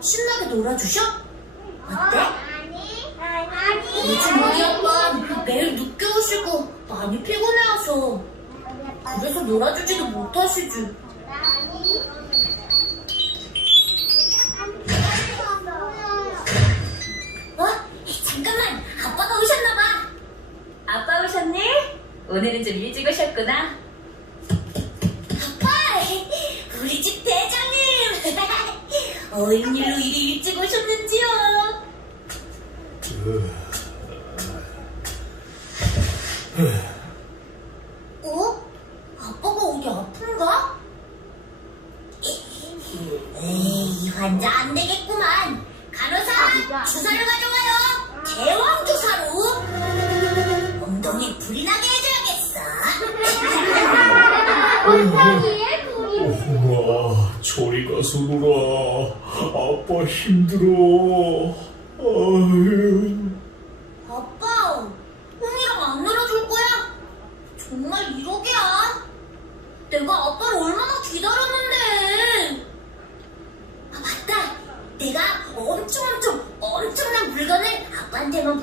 신나게 놀아주셔? 어때? 아니, 아니. 요즘 우리 아빠 매일 늦게 오시고 많이 피곤해하셔. 그래서 놀아주지도 못하시지. 어? 잠깐만, 아빠가 오셨나봐. 아빠 오셨니? 오늘은 좀 일찍 오셨구나. 아빠, 우리 집 대장님. 어인일로 이리 일찍 오셨는지요? 어? 아빠가 어디 아픈가? 에이, 이 환자 안 되겠구만. 간호사, 주사를 가져와요. 제왕 주사로. 엉덩이 불이 나게 해줘야겠어. 와, 저리 가서 놀아. 아빠 힘들어. 아유. 아빠, 형이랑 안 놀아줄 거야? 정말 이러게야? 내가 아빠를 얼마나 기다렸는데. 아, 맞다. 내가 엄청 엄청 엄청난 물건을 아빠한테만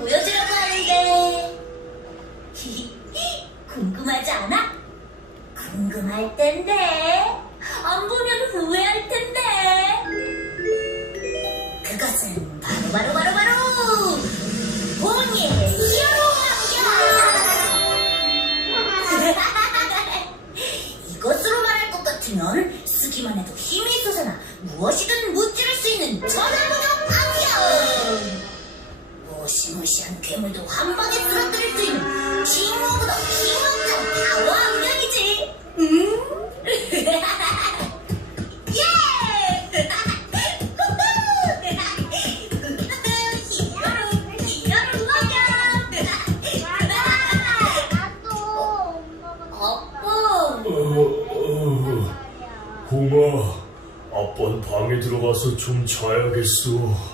좀 자야겠어.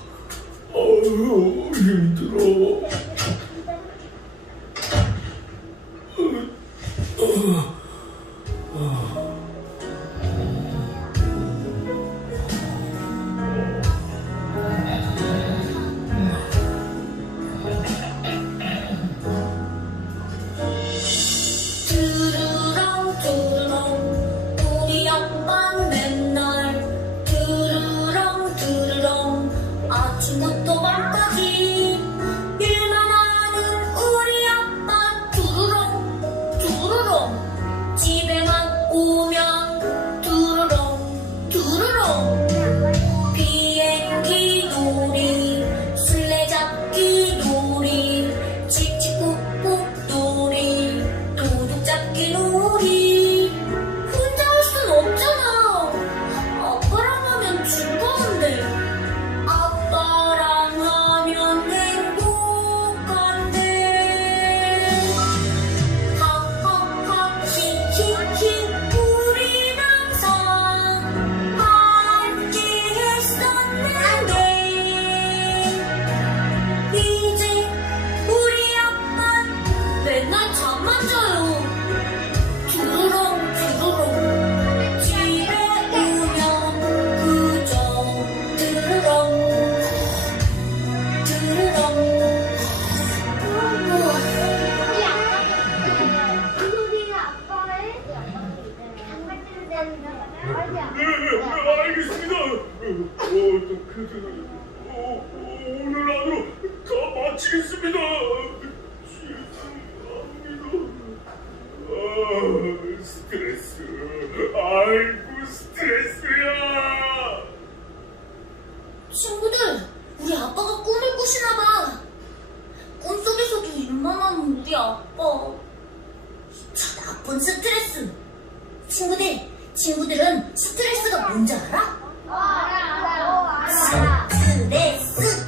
스트레스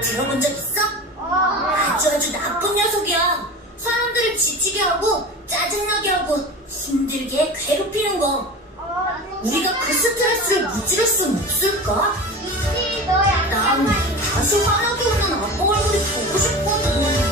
들어본 적 있어? 아주 아주 나쁜 녀석이야. 사람들을 지치게 하고 짜증나게 하고 힘들게 괴롭히는 거. 우리가 그 스트레스를 무찌를 순 없을까? 난 다시 화나게 오는 아빠 얼굴이 보고 싶거든.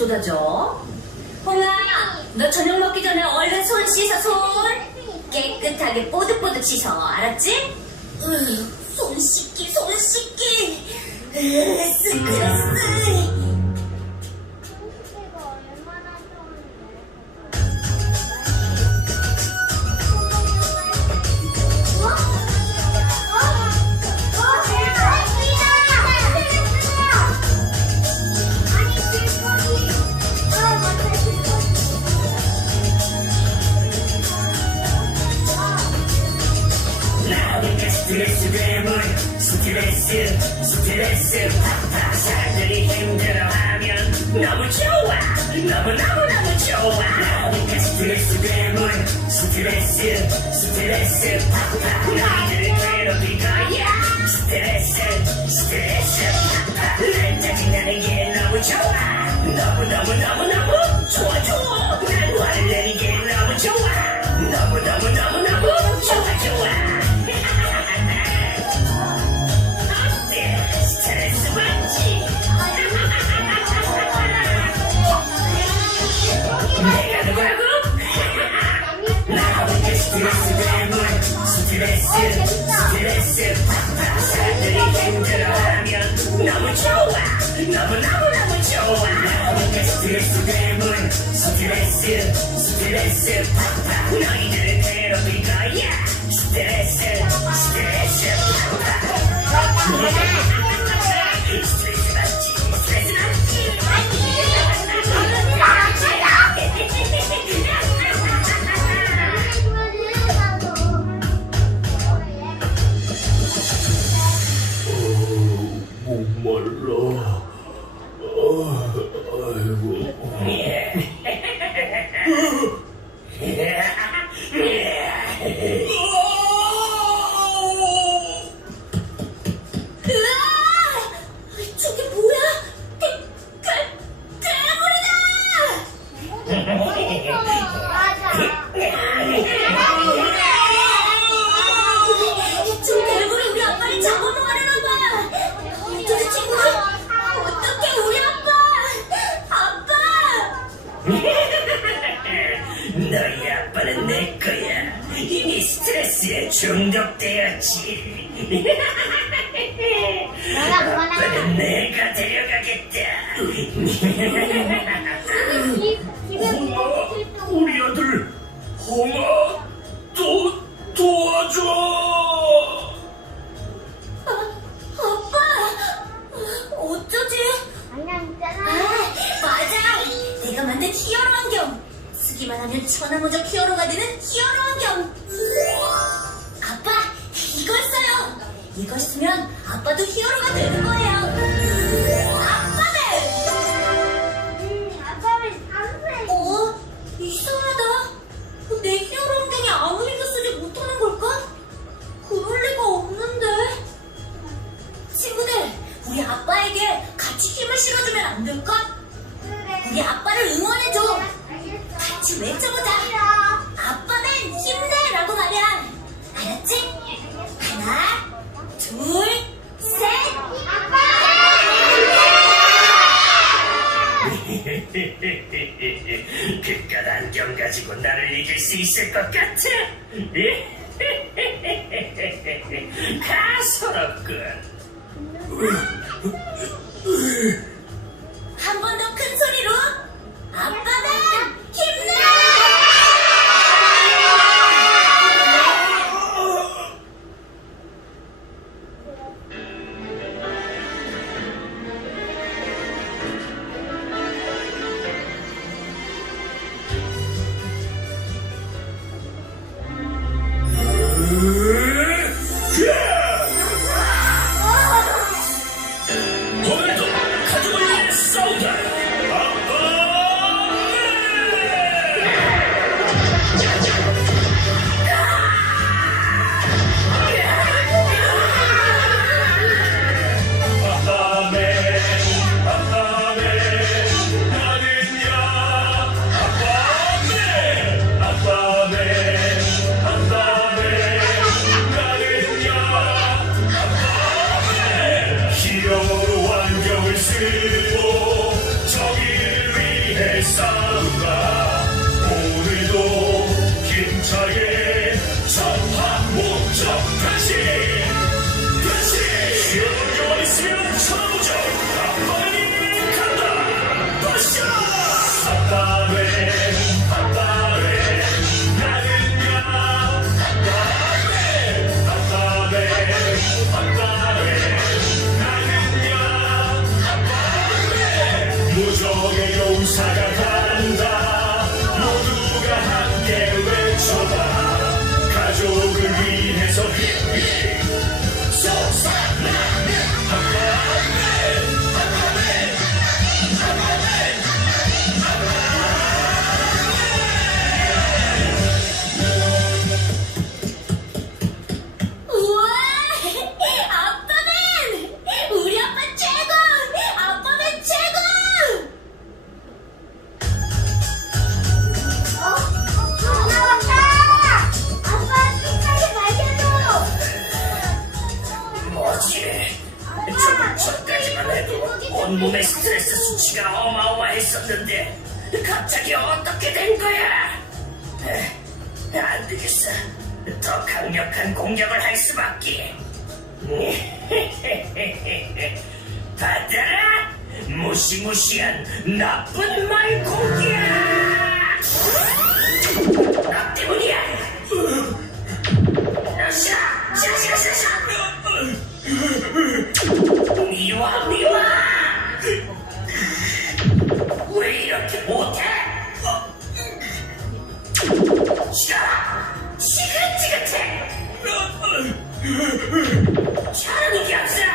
쏟아져? 홍아, 너 저녁 먹기 전에 얼른 손 씻어, 손! 깨끗하게 뽀득뽀득 씻어, 알았지? 으, 손 씻기, 손 씻기! 으, 스크러스! 스트레스 팍팍 사람들이 힘들어 하면 너무 좋아 너무너무너무 좋아 나오니까 스트레스 괴물 스트레스 스트레스 팍팍 너희들을 괴롭힐 거야 스트레스 스트레스 팍팍 중독되었지. 아빠는 내가 데려가겠다. 우리 아들 홍아 도 도와줘. 아, 아빠! 어쩌지? 아, 맞아! 내가 만든 히어로 안경! 쓰기만 하면 천하무적 히어로가 되는 히어로 안경! 이걸 쓰면 아빠도 히어로가 되는 거예요! 아빠는! 어? 이상하다. 내 히어로 안경이 아무 일도 쓰지 못하는 걸까? 그럴 리가 없는데. 친구들, 우리 아빠에게 같이 힘을 실어주면 안 될까? 우리 아빠를 응원해줘. 같이 외쳐보자. 그깟 안경 가지고 나를 이길 수 있을 것 같아? Sweet 스트레스 수치가 어마어마했었는데 갑자기 어떻게 된 거야? 에, 안 되겠어. 더 강력한 공격을 할 수밖에. 받아라! 무시무시한 나쁜 말고기야! 나 때문이야! 샤! 샤샤샤샤! 미워 미워 잘하는 게 없어 홍이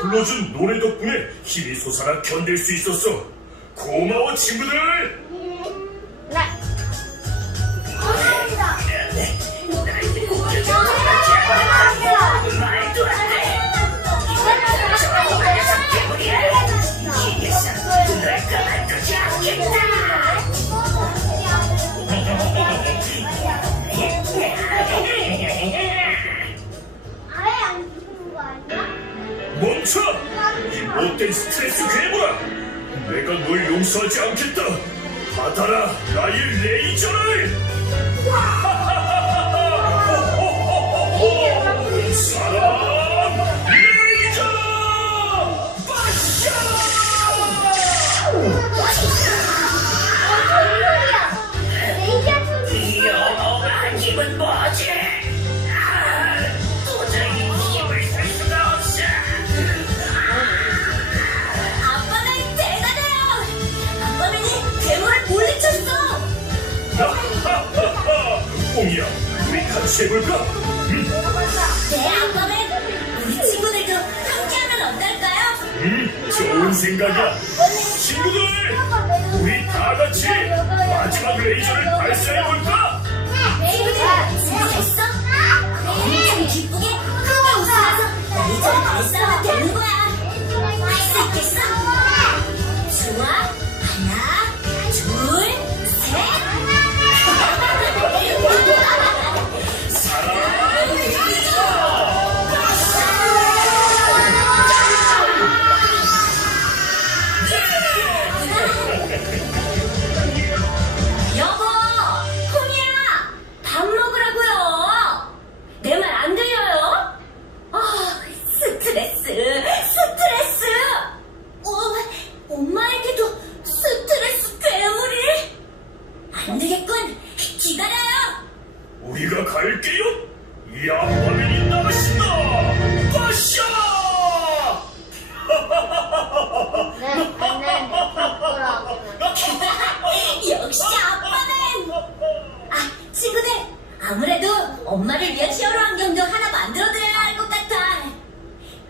불러준 노래 덕분에 힘이 솟아나 견딜 수 있었어. 고마워 친구들. 나에게 멈춰! 이 못된 스트레스 괴물아! 내가 널 용서하지 않겠다! 받아라 나의 레이저를! 사랑 같이 해볼까? 네, 아빠맨! 우리 친구들도 함께하면 어떨까요? 음, 좋은 생각이야. 친구들, 우리 다 같이 마지막 레이저를 발사해볼까? 친구들, 준비됐어? 엄청 기쁘게 크게 웃으면서 레이저를 발사하면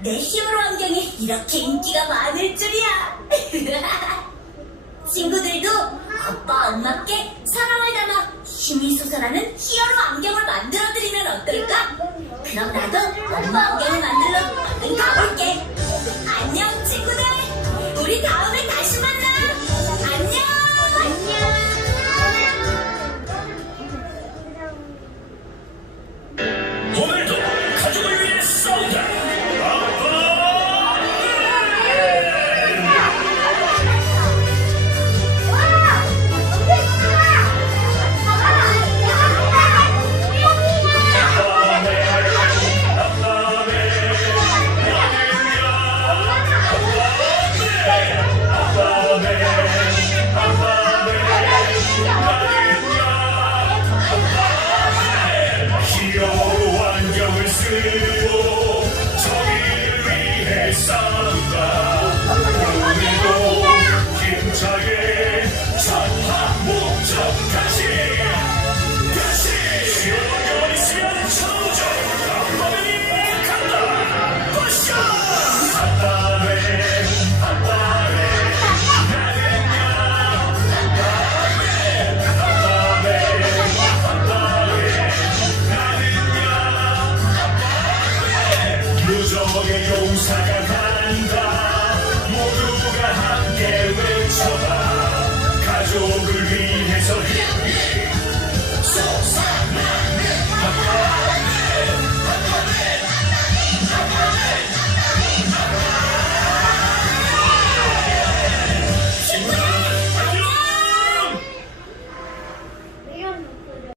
내 힘으로 안경이 이렇게 인기가 많을 줄이야. 친구들도 아빠 엄마께 사랑을 담아 힘이 솟아나는 히어로 안경을 만들어드리면 어떨까? 그럼 나도 엄마 안경을 만들러 얼른 가볼게. 안녕 친구들. 우리 다음에 다시 만나.